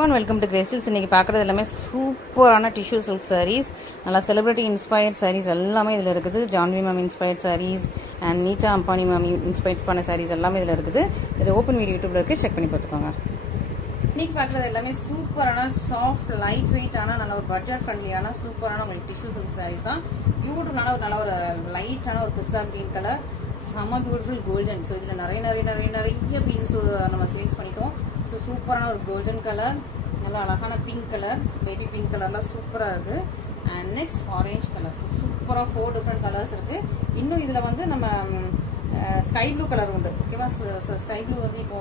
everyone, welcome to Grace Silks. இன்னைக்கு பார்க்குறது எல்லாமே சூப்பரான டிஷ்யூ சில்க் சாரீஸ், நல்லா செலிபிரிட்டி இன்ஸ்பயர்ட் சாரீஸ் எல்லாமே இதில் இருக்குது. Janhvi ma'am inspired sarees and Nita Ambani ma'am inspired பண்ண சாரீஸ் எல்லாமே இதில் இருக்குது. இது ஓப்பன் வீடியோ யூடியூப்ல இருக்குது, செக் பண்ணி பார்த்துக்கோங்க. இன்னைக்கு பார்க்குறது எல்லாமே சூப்பரான சாஃப்ட் லைட் வெயிட்டான நல்ல ஒரு பட்ஜெட் ஃப்ரெண்ட்லியான சூப்பரான உங்களுக்கு டிஷ்யூ சில்க் சாரீஸ் தான். பியூட்டிஃபுல்லான ஒரு நல்ல ஒரு லைட்டான ஒரு பிஸ்தா கிரீன் கலர், செம்ம பியூட்டிஃபுல் கோல்டன். ஸோ இதில் நிறைய பீசஸ் நம்ம சேல்ஸ் பண்ணிட்டோம். ஸோ சூப்பரான ஒரு கோல்டன் கலர், நல்லா அழகான பிங்க் கலர், பேபி பிங்க் கலர்லாம் சூப்பராக இருக்குது. And next orange colour. So சூப்பராக 4 டிஃப்ரெண்ட் கலர்ஸ் இருக்குது. இன்னும் இதில் வந்து நம்ம ஸ்கை ப்ளூ கலர் உண்டு, ஓகேவா? ஸ்கை ப்ளூ வந்து இப்போ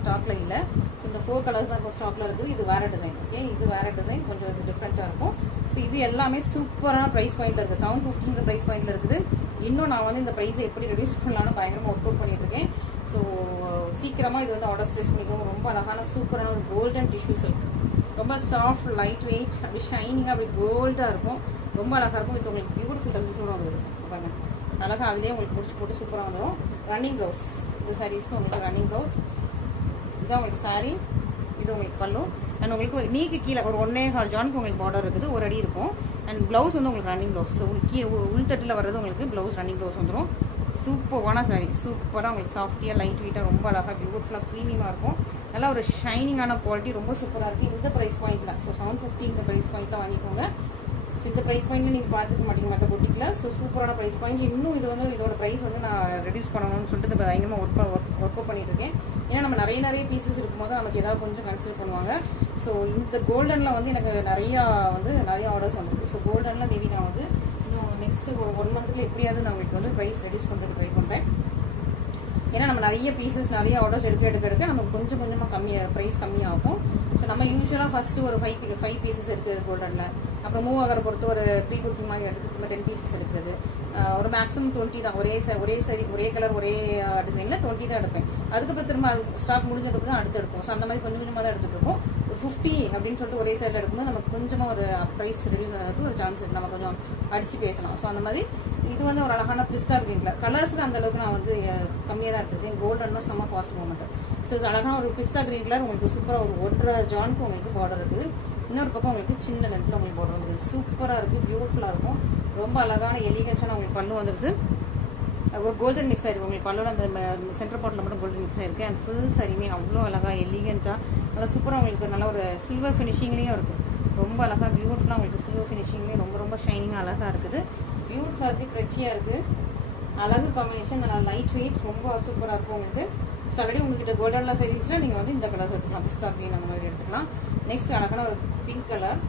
ஸ்டாக்ல இல்லை. ஸோ இந்த 4 கலர்ஸ் தான் இப்போ ஸ்டாக்ல இருக்குது. இது வேற டிசைன், ஓகே? இது வேற டிசைன், கொஞ்சம் இது டிஃப்ரெண்ட்டாக இருக்கும். ஸோ இது எல்லாமே சூப்பரான ப்ரைஸ் பாயிண்ட்ல இருக்குது. 750 ப்ரைஸ் பாயிண்ட்ல இருக்குது. இன்னும் நான் வந்து இந்த ப்ரைஸை எப்படி ரெடியூஸ் பண்ணலாம்னு பயங்கரமாக ஒர்க் அவுட் பண்ணிட்டு இருக்கேன். ஸோ சீக்கிரமாக இது வந்து ஆர்டர்ஸ் ப்ளேஸ் பண்ணிக்கோங்க. ரொம்ப அழகான சூப்பரான ஒரு கோல்டன் டிஷ்யூ சில்க், ரொம்ப சாஃப்ட் லைட் வெயிட், அப்படி ஷைனிங்காக அப்படி கோல்டாக இருக்கும். ரொம்ப அழகாக இருக்கும். இது உங்களுக்கு பியூட்டிஃபுல் டிசைன்ஸோட வந்துடும் பாருங்க. அழகாக அதுலேயே உங்களுக்கு முடிச்சு போட்டு சூப்பராக வந்துடும். ரன்னிங் ப்ளவுஸ், இந்த சாரீஸ்க்கு உங்களுக்கு ரன்னிங் ப்ளவுஸ். இதுதான் உங்களுக்கு சாரீ, இது உங்களுக்கு பல்லு. அண்ட் உங்களுக்கு நீக்கு கீழே ஒரு 1.25 ஜானுக்கு உங்களுக்கு பார்டர் இருக்குது, ஒரு அடி இருக்கும். அண்ட் ப்ளவுஸ் வந்து உங்களுக்கு ரன்னிங் ப்ளவுஸ். ஸோ உங்களுக்கு கீழே உள்தட்டில் வர்றது உங்களுக்கு ப்ளவுஸ் ரன்னிங் ப்ளவுஸ் வந்துடும். சூப்பரான சாரீ, சூப்பராக உங்களுக்கு சாஃப்டியாக லைட் வெயிட்டாக ரொம்ப அழகாக பியூட்டிஃபுல்லாக ப்ரீமியமாக இருக்கும். நல்லா ஒரு ஷைனிங்கான குவாலிட்டி, ரொம்ப சூப்பராக இருக்குது இந்த ப்ரைஸ் பாயிண்ட்டில். ஸோ 750 இந்த ப்ரைஸ் பாயிண்ட்டில் வாங்கிக்கோங்க. ஸோ இந்த ப்ரைஸ் பாயிண்ட்டில் நீங்கள் பார்த்துக்க மாட்டீங்க மற்ற பொட்டிக்கில். ஸோ சூப்பரான ப்ரைஸ் பாயிண்ட். இன்னும் இது வந்து இதோட ப்ரைஸ் வந்து நான் ரெடியூஸ் பண்ணணும்னு சொல்லிட்டு இப்போ பயங்கரமாக ஒர்க் அவுட் பண்ணிட்டு இருக்கேன். ஏன்னா நம்ம நிறைய பீசஸ் இருக்கும்போது நமக்கு ஏதாவது கொஞ்சம் கன்சிடர் பண்ணுவாங்க. ஸோ இந்த கோல்டனில் வந்து எனக்கு நிறைய ஆர்டர்ஸ் வந்துருக்கு. ஸோ கோல்டனில் மேபி நான் வந்து இன்னும் நெக்ஸ்ட் ஒரு 1 மந்த்துக்கு எப்படியாவது நான் உங்களுக்கு வந்து ப்ரைஸ் ரெடியூஸ் பண்ணுறதுக்கு ட்ரை பண்ணுறேன். ஏன்னா நம்ம நிறைய பீசஸ் நிறைய ஆர்டர்ஸ் எடுக்க நமக்கு கொஞ்சம் கொஞ்சமாக ப்ரைஸ் கம்மியாகும். ஸோ நம்ம யூஸ்வலாக ஃபர்ஸ்ட் ஒரு 5 பீசஸ் எடுக்கிறது கோல்டனில், அப்புறம் மூவ் ஆகிற பொறுத்து ஒரு 3 புக்கிங் மாதிரி எடுத்து திரும்ப 10 பீசஸ் எடுக்கிறது. ஒரு மேக்ஸிமம் 20 தான். ஒரே கலர் ஒரே டிசைனில் 20 தான் எடுப்பேன். அதுக்கப்புறம் திரும்ப அது ஸ்டாக் முடிஞ்சதுக்கு தான் அடுத்து எடுப்போம். ஸோ அந்த மாதிரி கொஞ்சமாக தான் எடுத்துகிட்டு இருக்கோம். ஒரு 50 அப்படின்னு சொல்லிட்டு ஒரே சைடில் எடுக்கும்போது நமக்கு கொஞ்சமாக ஒரு ப்ரைஸ் ரெடியூஸ் ஆகிறதுக்கு ஒரு சான்ஸ் இருக்குது. நம்ம கொஞ்சம் அடிச்சு பேசலாம். ஸோ அந்த மாதிரி இது வந்து ஒரு அழகான பிஸ்தா கிரீன் கலர். கலர்ஸில் அந்த அளவுக்கு நான் வந்து கம்மியாக தான் எடுத்துருக்கேன். கோல்டன் தான் செம்ம ஃபாஸ்ட் மூமெண்ட். ஸோ இது அழகான ஒரு பிஸ்தா கிரீன் கலர், உங்களுக்கு சூப்பராக ஒரு 1.5 ஜானுக்கு உங்களுக்கு பார்டர் இருக்குது. இன்னொரு பக்கம் உங்களுக்கு சின்ன லென்த்தில் உங்களுக்கு பார்டர் வந்துருக்கு. சூப்பராக இருக்குது, பியூட்டிஃபுல்லாக இருக்கும். ரொம்ப அழகான எலிகன்ஸான உங்களுக்கு பல்லு வந்துடுது. ஒரு கோல்டன் மிக்ஸ் ஆயிருக்கு உங்களுக்கு பல்லோட அந்த சென்டர் பார்ட்டில் மட்டும் கோல்டன் மிக்ஸ் ஆயிருக்கு. அண்ட் ஃபுல் சாரியுமே அவ்வளோ அழகாக எலிகன்ட்டாக நல்லா சூப்பராக உங்களுக்கு நல்ல ஒரு சில்வர் ஃபினிஷிங்லேயும் இருக்குது. ரொம்ப அழகாக பியூட்டிஃபுல்லாக உங்களுக்கு சில்வர் ஃபினிஷிங்லேயும் ரொம்ப ஷைனிங்காக அழகாக இருக்குது. பியூட்டிஃபுல்லாக இருக்குது, ப்ரெச்சியாக இருக்குது. அழகு காம்பினேஷன், நல்லா லைட் வெயிட், ரொம்ப சூப்பராக இருக்கும் உங்களுக்கு. ஸோ ஆல்ரெடி உங்ககிட்ட கோல்டன்லாம் சரிச்சுன்னா நீங்கள் வந்து இந்த கலர்ஸ் எடுத்துக்கலாம், பிஸ்தா கிரீன் அந்த மாதிரி எடுத்துக்கலாம். நெக்ஸ்ட் அழகான ஒரு பிங்க் கலர்,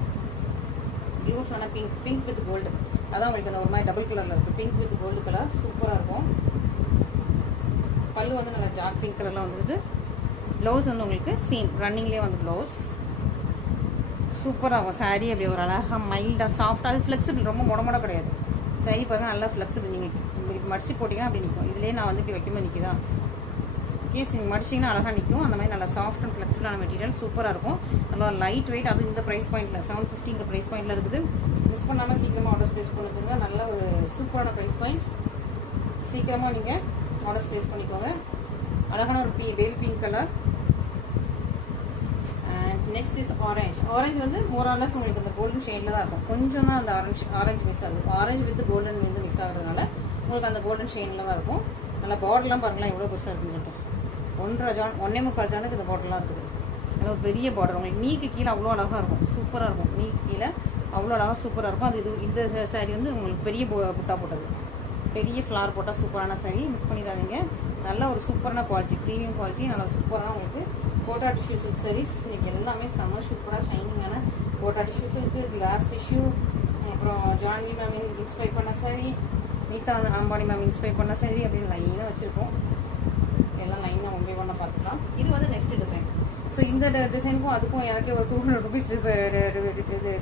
பியூட்டிஃபுல்லான பிங்க் வித் கோல்டு. அதான் உங்களுக்கு அந்த ஒரு மாதிரி டபுள் கலரில் இருக்குது. பிங்க் வித் கோல்டு கலர் சூப்பராக இருக்கும். பல்லு வந்து நல்லா டார்க் பிங்க் கலரில் வந்துருது. ப்ளவுஸ் வந்து உங்களுக்கு சேம் ரன்னிங்லேயே வந்து ப்ளவுஸ் சூப்பராக இருக்கும். சாரீ அப்படி ஒரு அழகாக மைல்டாக சாஃப்டாக, அது ஃப்ளெக்சிபிள், ரொம்ப மொடமொட கிடையாது. சாரீ பாருங்கள் நல்லா ஃப்ளெக்சிபிள். நீங்கள் மடிச்சு போட்டிங்கன்னா அப்படி நிற்கும். இதுலேயே நான் வந்து இப்படி வைக்கும்போது நிற்குதா, கேஸ் நீங்கள் மடிச்சிங்கன்னா அழகாக நிற்கும். அந்த மாதிரி நல்லா சாஃப்ட் அண்ட் ஃப்ளெக்சிபிளான மெட்டீரியல் சூப்பராக இருக்கும். நல்லா லைட் வெயிட், அது இந்த ப்ரைஸ் பாயிண்ட்டில் 750 ப்ரைஸ் பாயிண்ட்டில் இருக்குது. மிஸ் பண்ணாமல் சீக்கிரமாக ஆர்டர்ஸ் ப்ளேஸ் பண்ணிக்கோங்க. நல்ல ஒரு சூப்பரான ப்ரைஸ் பாயிண்ட். சீக்கிரமாக நீங்கள் ஆர்டர்ஸ் ப்ளேஸ் பண்ணிக்கோங்க. அழகான ஒரு baby pink colour. And next is orange. Orange வந்து மோராலஸ் உங்களுக்கு அந்த கோல்டன் ஷேடில் தான் இருக்கும். கொஞ்சம் தான் அந்த ஆரஞ்சு மிக்ஸ் ஆகுது. ஆரஞ்சு வித் கோல்டன் வந்து மிக்ஸ் ஆகுறதுனால உங்களுக்கு அந்த கோல்டன் ஷேடில் தான் இருக்கும். நல்லா பார்டர்லாம் பாருங்களேன் எவ்வளோ பெருசாக இருக்குன்னு சொல்லிட்டு. 1.25 ஜானுக்கு இந்த பார்டர்லாம் இருக்குது. நல்லா ஒரு பெரிய பார்டர். உங்களுக்கு நீக்கு கீழே அவ்வளோ அழகாக இருக்கும், சூப்பராக இருக்கும். நீக்கு கீழே அவ்வளோ அழகாக சூப்பராக இருக்கும். அது இந்த சாரீ வந்து உங்களுக்கு பெரிய புட்டா போட்டது, பெரிய ஃப்ளார் போட்டால் சூப்பரான சாரீ, மிஸ் பண்ணிடாதீங்க. நல்ல ஒரு சூப்பரான குவாலிட்டி, ப்ரீமியம் குவாலிட்டி, நல்லா சூப்பராக உங்களுக்கு கோட்டா டிஷ்யூ சில்க் சாரீஸ். இன்னைக்கு எல்லாமே செம்ம சூப்பராக ஷைனிங்கான Kota tissue silk, glass tissue, அப்புறம் ஜான்வி மேம் இன்ஸ்பைர் பண்ண சாரீ, நீட்டா அம்பானி மேம் இன்ஸ்பைர் பண்ண சாரீ அப்படின்னு லைனாக வச்சுருக்கோம். எல்லாம் லைனாக ஒன்றே ஒன்றா பார்த்துக்கலாம். இது வந்து நெக்ஸ்ட் டிசைன். ஸோ இந்த டிசைனுக்கும் அதுக்கும் எனக்கு ஒரு 200 rupees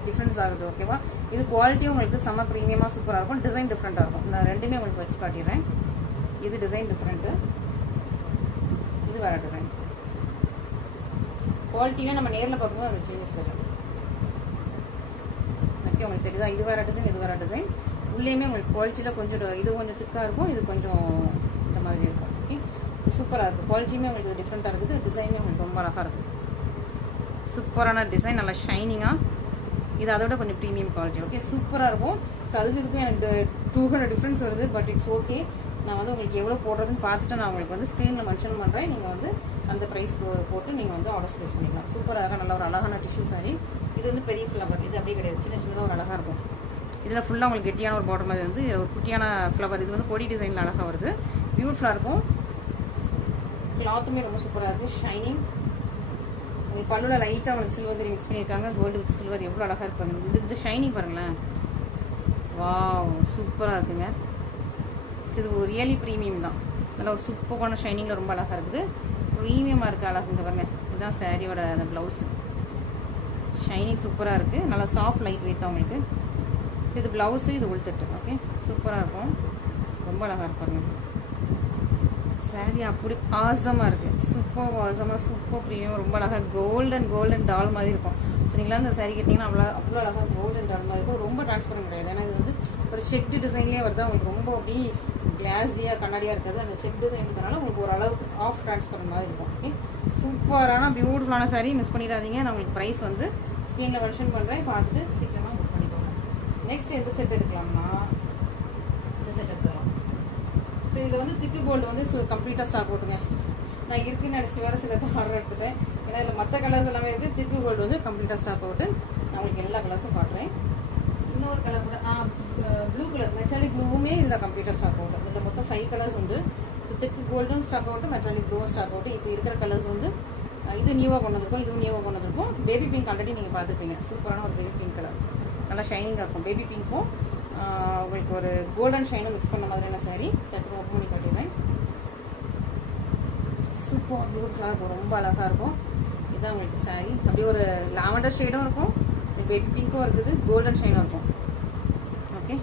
டிஃப்ரென்ஸ் ஆகுது, ஓகேவா? இது குவாலிட்டியும் உங்களுக்கு செம்ம ப்ரீமியமாக சூப்பராக இருக்கும். டிசைன் டிஃப்ரெண்ட்டாக இருக்கும். நான் ரெண்டுமே உங்களுக்கு வச்சு காட்டிடுறேன். இது டிசைன் டிஃப்ரெண்ட்டு, இது வேற டிசைன். குவாலிட்டியுமே நம்ம நேரில் பார்க்கும்போது அந்த சேஞ்சஸ் தெரியும். ஓகே, உங்களுக்கு தெரியுதா? இது வேற டிசைன், இது வேற டிசைன். உள்ளேயுமே உங்களுக்கு குவாலிட்டியில் கொஞ்சம் இது கொஞ்சம் திக்காக இருக்கும், இது கொஞ்சம் இந்த மாதிரி இருக்கும். ஓகே, சூப்பராக இருக்குது. குவாலிட்டியுமே உங்களுக்கு டிஃப்ரெண்ட்டாக இருக்குது. டிசைனுமே உங்களுக்கு ரொம்ப அழகாக இருக்குது. ஸோ சூப்பரான டிசைன், நல்லா ஷைனிங்காக. இது அதோட கொஞ்சம் ப்ரீமியம் குவாலிட்டி. ஓகே, சூப்பராக இருக்கும். ஸோ அதுக்கு இதுக்கும் எனக்கு 200 டிஃப்ரென்ஸ் வருது. But it's okay. நான் வந்து உங்களுக்கு எவ்வளோ போடுறதுன்னு பார்த்துட்டு நான் உங்களுக்கு வந்து ஸ்க்ரீனில் மென்ஷன் பண்ணுறேன். நீங்கள் வந்து அந்த ப்ரைஸ் போட்டு நீங்கள் வந்து ஆர்டர் ப்ளேஸ் பண்ணிக்கலாம். சூப்பராக நல்ல ஒரு அழகான டிஷ்யூ சாரி. இது வந்து பெரிய ஃப்ளவர், இது அப்படியே கிடையாது, சின்ன சின்னதாக ஒரு அழகாக இருக்கும். இதில் ஃபுல்லாக உங்களுக்கு கெட்டியான ஒரு பார்டர் மாதிரி வந்து ஒரு குட்டியான ஃப்ளவர். இது வந்து கொடி டிசைனில் அழகாக வருது, பியூட்டிஃபுல்லாக இருக்கும். கிளாத்துமே ரொம்ப சூப்பராக இருக்குது, ஷைனிங். உங்களுக்கு பல்லுவில் லைட்டாக உங்களுக்கு சில்வர் சரி மிக்ஸ் பண்ணியிருக்காங்க. கோல்டு வித் சில்வர் எவ்வளோ அழகாக இருப்பாங்க. இது ஷைனிங் பாருங்களேன், வாவ் சூப்பராக இருக்குங்க. இது ஒரு ரியலி ப்ரீமியம் தான். நல்லா ஒரு சூப்பரான ஷைனிங்கில் ரொம்ப அழகாக இருக்குது, ப்ரீமியமாக இருக்குது, அழகுங்க பாருங்க. இதுதான் சாரியோட அந்த ப்ளவுஸு, ஷைனிங் சூப்பராக இருக்குது, நல்லா சாஃப்ட் லைட் வெயிட் தான் உங்களுக்கு. ஸோ இது ப்ளவுஸு, இது உள்தட்டு. ஓகே, சூப்பராக இருக்கும், ரொம்ப அழகாக இருப்பாங்க. சாரி அப்படி ஆசமாக இருக்குது, சூப்பர் ஆசமாக, சூப்பர் ப்ரீமியம், ரொம்ப அழகாக கோல்டன் டால் மாதிரி இருக்கும். சரிங்களா, இந்த சாரி கேட்டிங்கன்னா அவ்வளோ அழகாக கோல்டன் டால் மாதிரி இருக்கும். ரொம்ப டிரான்ஸ்பரண்ட் கிடையாது, ஏன்னா இது வந்து ஒரு செக் டிசைன்லேயே வருது. உங்களுக்கு ரொம்ப அப்படி கிளாஸியாக கண்ணாடியாக இருக்காது. அந்த செக் டிசைன் இருக்கிறனால உங்களுக்கு ஒரு அளவுக்கு ஆஃப் டிரான்ஸ்பரண்ட் மாதிரி இருக்கும். ஓகே, சூப்பரான பியூட்டிஃபுல்லான சாரி, மிஸ் பண்ணிடாதீங்க. நான் உங்களுக்கு ப்ரைஸ் வந்து ஸ்க்ரீனில் மென்ஷன் பண்ணுறேன், பார்த்துட்டு சீக்கிரமாக புக் பண்ணிக்கோங்க. நெக்ஸ்ட் எந்த செட் எடுக்கலாம்னா இந்த செட் எடுத்துக்கலாம். ஸோ இதில் வந்து திக்கு கோல்டு வந்து கம்ப்ளீட்டாக ஸ்டாக் போட்டுங்க. நான் இருக்குன்னு நினச்சிட்டு வேறு சில ஆர்டர் எடுத்துட்டேன், ஏன்னா இதில் மற்ற கலர்ஸ் எல்லாமே இருக்குது. திக்கு கோல்டு வந்து கம்ப்ளீட்டாக ஸ்டாக் போட்டு நான் உங்களுக்கு எல்லா கலர்ஸும் காட்டுறேன். இன்னொரு கலர் கூட ப்ளூ கலர், மெட்டாலிக் ப்ளூவுமே இதில் கம்ப்ளீட்டாக ஸ்டாக் அவுட். இதில் மொத்தம் 5 கலர்ஸ் உண்டு. ஸோ திக்கு கோல்டும் ஸ்டாக் அவுட், மெட்டாலிக் ப்ளூவும் ஸ்டாக் அவுட். இப்போ இருக்கிற கலர்ஸ் வந்து இது நியூவாக கொண்டு வந்திருக்கும், இதுவும் நியூவாக கொண்டு வந்திருக்கும். பேபி பிங்க் ஆல்ரெடி நீங்கள் பார்த்துருப்பீங்க, சூப்பரான ஒரு பேபி பிங்க் கலர், நல்லா ஷைனிங்காக இருக்கும். பேபி பிங்க்கும் உங்களுக்கு ஒரு கோல்டன் ஷைனும் மிக்ஸ் பண்ண மாதிரியான சாரி. டக்குனு ஓப்பன் பண்ணி காட்டிடுவேன். சூப்பர் பியூட்டிஃபுல்லாக இருக்கும், ரொம்ப அழகாக இருக்கும். இதுதான் உங்களுக்கு சாரி. அப்படியே ஒரு லாவெண்டர் ஷேடும் இருக்கும், பேபி பிங்க்கும் இருக்குது, கோல்டன் ஷைனும் இருக்கும். ஓகே,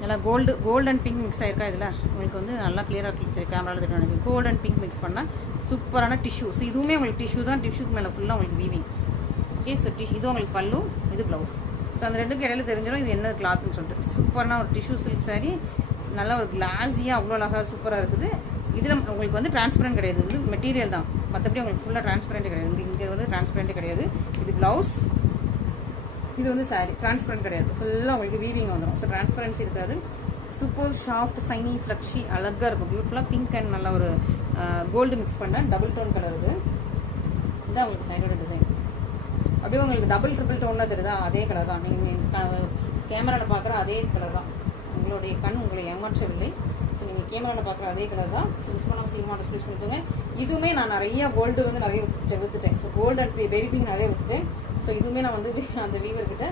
நல்லா கோல்டு அண்ட் பிங்க் மிக்ஸ் ஆயிருக்கா. இதில் உங்களுக்கு வந்து நல்லா கிளியராக கேமராவில் தெரியும் எனக்கு. கோல்டு அண்ட் பிங்க் மிக்ஸ் பண்ணால் சூப்பரான டிஷ்யூ. ஸோ இதுவுமே உங்களுக்கு டிஷ்யூ தான், டிஷ்யூக்கு மேலே ஃபுல்லாக உங்களுக்கு வீவிங். ஓகே, ஸோ இது உங்களுக்கு பல்லு, இது ப்ளவுஸ். ஸோ அந்த ரெண்டுக்கு இடையில தெரிஞ்சிடும் இது என்ன கிளாத்னு சொல்லிட்டு. சூப்பரான ஒரு டிஷ்யூ சில்க் சாரி, நல்லா ஒரு கிளாஸியாக அவ்வளோ அழகாக சூப்பராக இருக்குது. இதில் உங்களுக்கு வந்து டிரான்ஸ்பரண்ட் கிடையாது, இது மெட்டீரியல் தான், மற்றபடி உங்களுக்கு ஃபுல்லாக டிரான்ஸ்பரண்ட் கிடையாது. இங்கே வந்து டிரான்ஸ்பரண்ட் கிடையாது. இது ப்ளவுஸ், இது வந்து சாரி டிரான்ஸ்பரண்ட் கிடையாது, ஃபுல்லாக உங்களுக்கு வீவிங் வந்துடும். ஸோ டிரான்ஸ்பரன்சி இருக்காது. சூப்பர் சாஃப்ட் சைனி ஃப்ளக்ஷி அழகாக இருக்கும், பியூட்டிஃபுல்லாக பிங்க் அண்ட் நல்லா ஒரு கோல்டு மிக்ஸ் பண்ண டபுள் டோன் கலர். இதுதான் உங்களுக்கு சாரியோட டிசைன். அப்படியே உங்களுக்கு டபுள் ட்ரிபிள் டோன்னா தெரியுதா, அதே கலர் தான். நீங்கள் கேமராவில் பார்க்குற அதே கலர் தான். உங்களுடைய கண் உங்களை ஏமாற்றவில்லை. ஸோ நீங்கள் கேமராவில் பார்க்குற அதே கலர் தான். ஸோ மிஸ் பண்ணாமல் சீக்கிரமாக டிஸ்பிளேஸ் பண்ணிக்கோங்க. இதுவுமே நான் நிறைய கோல்டு வந்து நிறைய விற்றுட்டேன். So gold and baby pink நிறைய விற்றுட்டேன். ஸோ இதுவுமே நான் வந்து அந்த வீவர்கிட்ட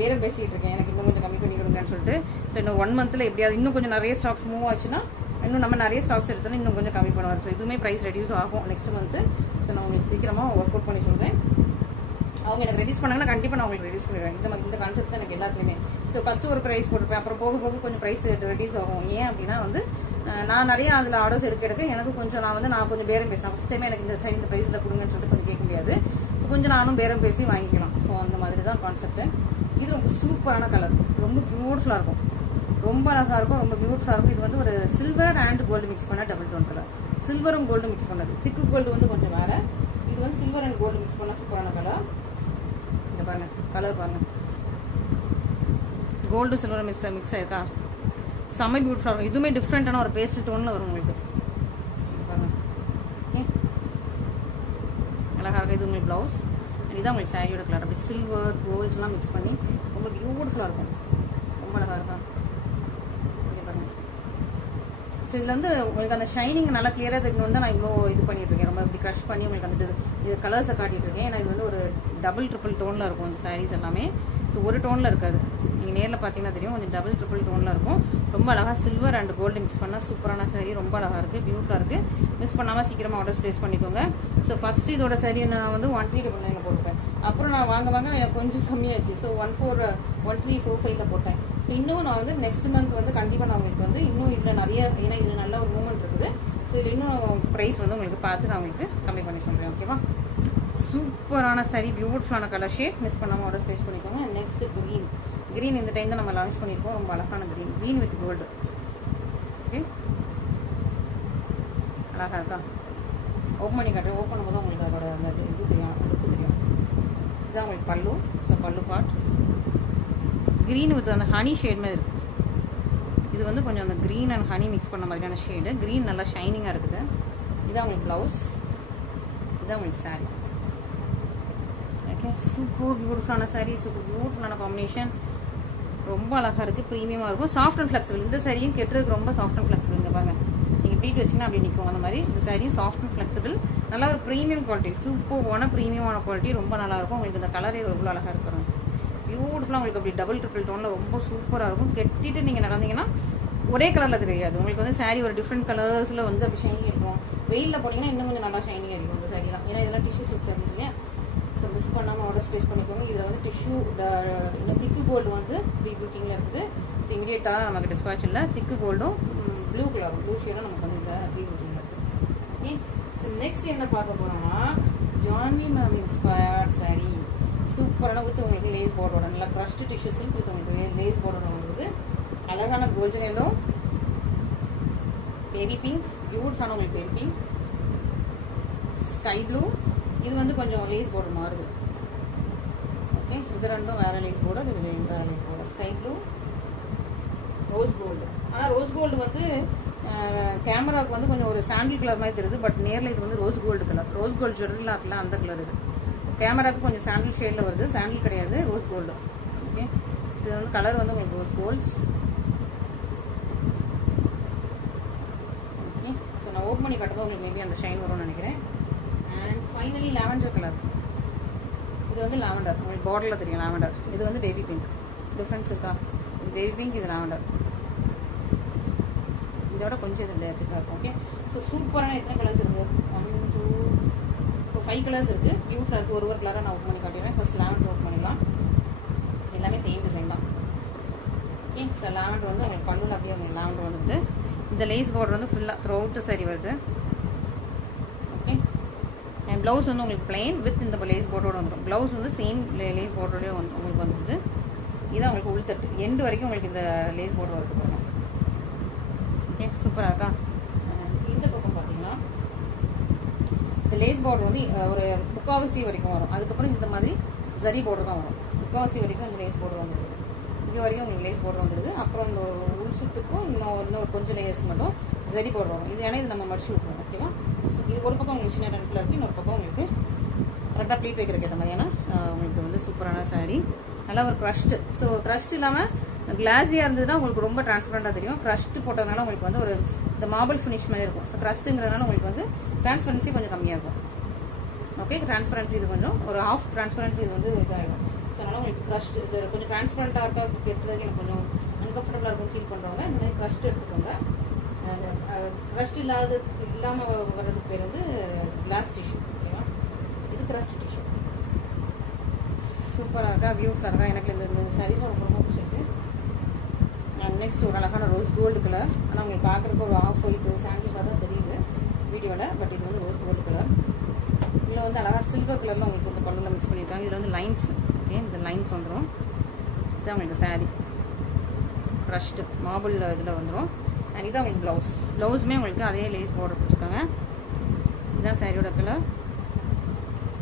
வேற பேசிகிட்டு இருக்கேன், எனக்கு இன்னும் கொஞ்சம் கம்மி பண்ணி கொடுங்கன்னு சொல்லிட்டு. ஸோ இன்னும் 1 மந்த்தில் எப்படியாவது இன்னும் கொஞ்சம் நிறைய ஸ்டாக்ஸ் மூவ் ஆச்சுன்னா, இன்னும் நம்ம நிறைய ஸ்டாக்ஸ் எடுத்தோன்னா இன்னும் கொஞ்சம் கம்மி பண்ணுவார். ஸோ இதுவுமே ப்ரைஸ் ரெடியூஸ் ஆகும் நெக்ஸ்ட் மந்த்து. ஸோ நான் உங்களுக்கு சீக்கிரமாக ஒர்க் அவுட் பண்ணி சொல்கிறேன். அவங்க எனக்கு ரெடியூஸ் பண்ணாங்கன்னா கண்டிப்பாக நான் உங்களுக்கு ரெடியூஸ் பண்ணிடுவேன். இந்த கான்செப்ட் தான் எனக்கு எல்லாத்துலேயுமே. ஸோ ஃபஸ்ட்டு ஒரு ப்ரைஸ் போட்டுருப்பேன், அப்புறம் போக போக கொஞ்சம் ப்ரைஸ் ரெடியூஸ் ஆகும். ஏன் அப்படின்னா வந்து நான் நிறைய அதில் ஆர்டர்ஸ் எடுக்க எனக்கு கொஞ்சம் நான் கொஞ்சம் பேரம் பேசினேன். ஃபஸ்ட் டைமே எனக்கு இந்த ப்ரைஸில் கொடுங்கன்னு சொல்லிட்டு கொஞ்சம் கேட்க முடியாது. ஸோ கொஞ்சம் நானும் பேரம் பேசி வாங்கிக்கலாம். ஸோ அந்த மாதிரி தான் கான்செப்ட். இது ரொம்ப சூப்பரான கலர், ரொம்ப பியூட்டிஃபுல்லாக இருக்கும், ரொம்ப அழகாக இருக்கும், ரொம்ப பியூட்டிஃபுல்லாக இருக்கும். இது வந்து ஒரு சில்வர் அண்ட் கோல்டு மிக்ஸ் பண்ண டபுள் டோன் கலர், சில்வரும் கோல்டு மிக்ஸ் பண்ணது. திக்கு கோல்டு வந்து கொஞ்சம் வேற, இது வந்து சில்வர் அண்ட் கோல்டு மிக்ஸ் பண்ண சூப்பரான கலர். இந்த பாருங்க கலர் பாருங்க, கோல்டு சில்வர் மிக்ஸ் ஆயிருக்கா, செம்ம பியூட்டிஃபுல்லாக இருக்கும். இதுவுமே டிஃப்ரெண்டான ஒரு பேஸ்ட் டோனில் வரும் உங்களுக்கு. பாருங்க அழகாக இருக்குது. இது உங்களுக்கு ப்ளவுஸ், இதுதான் உங்களுக்கு சாரியோட கலர். அப்படி சில்வர் கோல்ட்ஸ்லாம் மிக்ஸ் பண்ணி ரொம்ப பியூட்டிஃபுல்லாக இருக்கும், ரொம்ப அழகாக இருக்கும். ஸோ இதில் வந்து உங்களுக்கு அந்த ஷைனிங் நல்லா கிளியராக தெரியணும் தான் நான் இவ்வளோ இது பண்ணிட்டு இருக்கேன். ரொம்ப இப்படி க்ரஷ் பண்ணி உங்களுக்கு அந்த இது கலர்ஸை காட்டிட்டு இருக்கேன். ஏன்னா இது வந்து ஒரு டபுள் ட்ரிபிள் டோனில் இருக்கும் இந்த சாரீஸ் எல்லாமே. ஸோ ஒரு டோனில் இருக்காது, நீங்கள் நேரில் பார்த்தீங்கன்னா தெரியும், கொஞ்சம் டபுள் ட்ரிபிள் டோனில் இருக்கும். ரொம்ப அழகாக சில்வர் அண்ட் கோல்டு மிக்ஸ் பண்ணால் சூப்பரான சாரீ, ரொம்ப அழகாக இருக்குது, பியூட்டிஃபுல்லாக இருக்குது. மிஸ் பண்ணாமல் சீக்கிரமாக ஆர்டர்ஸ் ப்ளேஸ் பண்ணிக்கோங்க. ஸோ ஃபஸ்ட்டு இதோட சாரீ நான் வந்து 1399 போட்டுப்பேன். அப்புறம் நான் வாங்க எனக்கு கொஞ்சம் கம்மியாச்சு. ஸோ 1345 போட்டேன். ஸோ இன்னும் நான் வந்து நெக்ஸ்ட் மந்த் வந்து கண்டிப்பாக நான் உங்களுக்கு வந்து இன்னும் இதில் நிறைய, ஏன்னா இதில் நல்ல ஒரு மூவ்மெண்ட் இருக்குது. ஸோ இதில் இன்னும் ப்ரைஸ் வந்து உங்களுக்கு பார்த்து நான் உங்களுக்கு கம்மி பண்ணி சொல்கிறேன். ஓகேவா, சூப்பரான சாரி, பியூட்டிஃபுல்லான கலர் ஷேட், மிஸ் பண்ணாமல் ஆர்டர் ப்ளேஸ் பண்ணிக்கோங்க. நெக்ஸ்ட் கிரீன் இந்த டைம் தான் நம்ம லான்ச் பண்ணியிருக்கோம். ரொம்ப அழகான கிரீன் வித் கோல்டு. ஓகே, அழகாக இருக்கா, ஓப்பன் பண்ணி காட்டுறேன். ஓப்பன் பண்ணும்போது உங்களுக்கு அதோட அந்த இது தெரியும், இதுதான் உங்களுக்கு பல்லு. ஸோ பல்லு பார்ட் க்ரீன் வித் அந்த ஹனி ஷேட் மாதிரி இருக்குது. இது வந்து கொஞ்சம் அந்த க்ரீன் அண்ட் ஹனி மிக்ஸ் பண்ண மாதிரியான ஷேடு. க்ரீன் நல்லா ஷைனிங்காக இருக்குது. இதான் உங்களுக்கு ப்ளவுஸ், இதான் உங்களுக்கு சாரீ. ஓகே, சூப்பர் பியூட்டிஃபுல்லான சாரீ, சூப்பர் பியூட்டிஃபுல்லான காம்பினேஷன். ரொம்ப அழகாக இருக்குது, ப்ரீமியமாக இருக்கும். Soft and flexible. இந்த சாரியும் கெட்டுறதுக்கு ரொம்ப சாஃப்ட் அண்ட் ஃப்ளெக்சிபிள். இங்கே பாருங்கள், நீங்கள் ப்ளீட் வச்சிங்கன்னா அப்படி நிற்கும் அந்த மாதிரி. இந்த சாரியும் சாஃப்ட் அண்ட் ஃப்ளெக்சிபிள். நல்லா ஒரு ப்ரீமியம் குவாலிட்டி, சூப்பரான ப்ரீமியமான குவாலிட்டி. ரொம்ப நல்லாயிருக்கும். உங்களுக்கு இந்த கலரே எவ்வளோ அழகாக இருக்கிறோம். பியூட்டிஃபுல்லாக உங்களுக்கு அப்படி டபுள் ட்ரிபிள் டோனில் ரொம்ப சூப்பராக இருக்கும். கெட்டிட்டு நீங்கள் நடந்தீங்கன்னா ஒரே கலரில் தெரியாது. உங்களுக்கு வந்து சாரீ ஒரு டிஃப்ரெண்ட் கலர்ஸில் வந்து அப்படி ஷைனிங் அடிக்கும். வெயிலில் போனீங்கன்னா இன்னும் கொஞ்சம் நல்லா ஷைனிங் அடிக்கும் இந்த சாரீலாம். ஏன்னா இதெல்லாம் டிஷ்யூ சில்க் சாரீஸ் இல்லையா. ஸோ மிஸ் பண்ணாமல் ஆர்டர் ஸ்பேஸ் பண்ணிக்கோங்க. இதில் வந்து டிஷ்யூ இன்னும் திக்கு கோல்டு வந்து ப்ரீ புக்கிங்கில் இருக்குது. ஸோ இமீடியட்டாக நமக்கு டிஸ்பாச் இல்லை. திக்கு கோல்டும் ப்ளூ கலர் ப்ளூ ஷேடும் நமக்கு வந்து இந்த ப்ரீ புக்கிங்கில் இருக்குது. ஓகே, ஸோ நெக்ஸ்ட் என்ன பார்க்க போகிறோம்னா ஜான்வி மேம் இன்ஸ்பயர்ட் சாரீ. சூப்பரான வித் உங்களுக்கு லேஸ் போர்டோட நல்லா க்ரஷ்டு டிஷ்யூ சில்க் வித் உங்களுக்கு லேஸ் போர்டோட உங்களுக்கு அழகான கோல்டன் எல்லோ, பேபி பிங்க், பியூட்டிஃபுல்லான உங்களுக்கு பேபி பிங்க், ஸ்கை ப்ளூ. இது வந்து கொஞ்சம் லேஸ் போர்டு மாறுது. ஓகே, இது ரெண்டும் வேற லேஸ் போர்டு, இது வேற lace board. Sky blue, rose gold. ஆனால் ரோஸ் கோல்டு வந்து கேமராவுக்கு வந்து கொஞ்சம் ஒரு சாண்டில் கலர் மாதிரி தெரியுது. பட் நேரில் இது வந்து rose gold colour. Rose gold ஜுவல்லரிலாம் இருக்குல்ல அந்த கலர். இது கேமராவுக்கு கொஞ்சம் சாண்டில் ஷேடில் வருது. சாண்டில் கிடையாது, ரோஸ் கோல்டு. ஓகே, ஸோ இது வந்து கலர் வந்து உங்களுக்கு ரோஸ் கோல்ட்ஸ். ஓகே, ஸோ நான் ஓப்பன் பண்ணி கட்டும்போது உங்களுக்கு மேபி அந்த ஷைன் வரும்னு நினைக்கிறேன். And finally lavender colour. இது வந்து லாவெண்டர், உங்களுக்கு பார்டரில் தெரியும் லாவெண்டர். இது வந்து பேபி பிங்க். டிஃப்ரென்ஸ் இருக்கா? இது பேபி பிங்க், இது லாவெண்டர். இதோட கொஞ்சம் இது இடத்துக்காக இருக்கும். ஓகே, ஸோ சூப்பரான எத்தனை கலர்ஸ் இருக்குது? 1 2 5 கலர்ஸ் இருக்குது. பியூட்டிஃபுல்லாக இருக்குது. ஒரு கலராக நான் ஓப்பன் பண்ணி காட்டிடுவேன். ஃபர்ஸ்ட் லாவெண்டர் ஓப்பன் பண்ணிடலாம். எல்லாமே சேம் டிசைன் தான். ஓகே, ஸோ லாவெண்டர் வந்து உங்களுக்கு பல்லுல அப்படியே உங்களுக்கு லாவெண்டர் வந்துடுது. இந்த லேஸ் பார்டர் வந்து ஃபுல்லாக த்ரூ அவுட் சாரி வருது. ஓகே, அண்ட் ப்ளவுஸ் வந்து உங்களுக்கு பிளைன் வித் இந்த லேஸ் பார்டரோட வந்துடும். ப்ளவுஸ் வந்து சேம் லேஸ் பார்டரோடய வந்து உங்களுக்கு வந்துடுது. இதான் உங்களுக்கு உள்தட்டு எண்டு வரைக்கும் உங்களுக்கு இந்த லேஸ் பார்டர் வருது பாருங்க. ஓகே, சூப்பராக இருக்கா? இந்த பக்கம் பார்த்தீங்கன்னா இந்த லேஸ் பார்டர் வந்து ஒரு முக்காவாசி வரைக்கும் வரும். அதுக்கப்புறம் இந்த மாதிரி ஜரி பார்டர் தான் வரும். முக்காவாசி வரைக்கும் இந்த லேஸ் பார்டர் வந்துடுது. இங்கே வரைக்கும் உங்களுக்கு லேஸ் பார்டர் வந்துடுது. அப்புறம் இந்த ஒரு உள் சுத்துக்கும் இன்னொரு கொஞ்சம் லேஸ் மட்டும் ஜரி பார்டர் வரும். இது ஏன்னா இது நம்ம மடிச்சு விட்டுருவோம். ஓகேவா? இது ஒரு பக்கம் உங்களுக்கு சின்ன ரெண்டில் இருக்குது, இன்னொரு பக்கம் உங்களுக்கு கரெக்டாக ப்ளீட் வைக்கிறதுக்கு ஏற்ற மாதிரியான உங்களுக்கு வந்து சூப்பரான சாரீ. நல்லா ஒரு க்ரஷ்டு. ஸோ க்ரஷ்ட் இல்லாமல் கிளாஸியாக இருந்ததுன்னா உங்களுக்கு ரொம்ப டிரான்ஸ்பரண்டாக தெரியும். க்ரஷ்ட் போட்டதுனால உங்களுக்கு வந்து ஒரு இந்த மார்பிள் ஃபினிஷ் மாதிரி இருக்கும். ஸோ க்ரஷ்ட்டுங்கிறதுனால உங்களுக்கு வந்து டிரான்ஸ்பரன்சி கொஞ்சம் கம்மியாக இருக்கும். ஓகே, டிரான்ஸ்பரன்சி இது கொஞ்சம் ஒரு ஹாஃப் டிரான்ஸ்பரன்சி இது வந்து இதாகிடும். ஸோ அதனால் உங்களுக்கு க்ரஷ்ட் கொஞ்சம் டிரான்ஸ்பரண்ட்டாக இருக்கா எடுத்துறதுக்கு எனக்கு கொஞ்சம் அன்கம்ஃபர்டபுளாக இருக்கும் ஃபீல் பண்ணுறவங்க இந்த மாதிரி க்ரஷ்ட் எடுத்துக்கோங்க. க்ரஷ்ட் இல்லாமல் வர்றதுக்கு பேர் வந்து கிளாஸ் டிஷ்யூ. ஓகேவா? இது க்ரஷ்ட் டிஷ்யூ. சூப்பராக இருக்கா? பியூட்டிஃபுல்லாக இருக்கா? எனக்கு இந்த சாரீஸ் ரொம்ப பிடிச்சிருக்கு. நெக்ஸ்ட் ஒரு அழகான ரோஸ் கோல்டு கலர். ஆனால் உங்களுக்கு பார்க்குறதுக்கு ஒரு ஆஃப் ஒயிட் சாண்டில் தான் தெரியுது வீடியோவில். பட் இது வந்து ரோஸ் கோல்டு கலர். இதில் வந்து அழகாக சில்வர் கலரில் உங்களுக்கு வந்து பல்லுல மிக்ஸ் பண்ணியிருக்காங்க. இதில் வந்து லைன்ஸ். ஓகே, இந்த லைன்ஸ் வந்துடும். இதுதான் உங்களுக்கு சாரீ. க்ரஷ்டு மார்பிள் இதில் வந்துடும். அண்ட் இதான் உங்களுக்கு ப்ளவுஸ். ப்ளவுஸுமே உங்களுக்கு அதே லேஸ் பார்டர் கொடுத்துருக்காங்க. இதுதான் சாரியோட கலர்.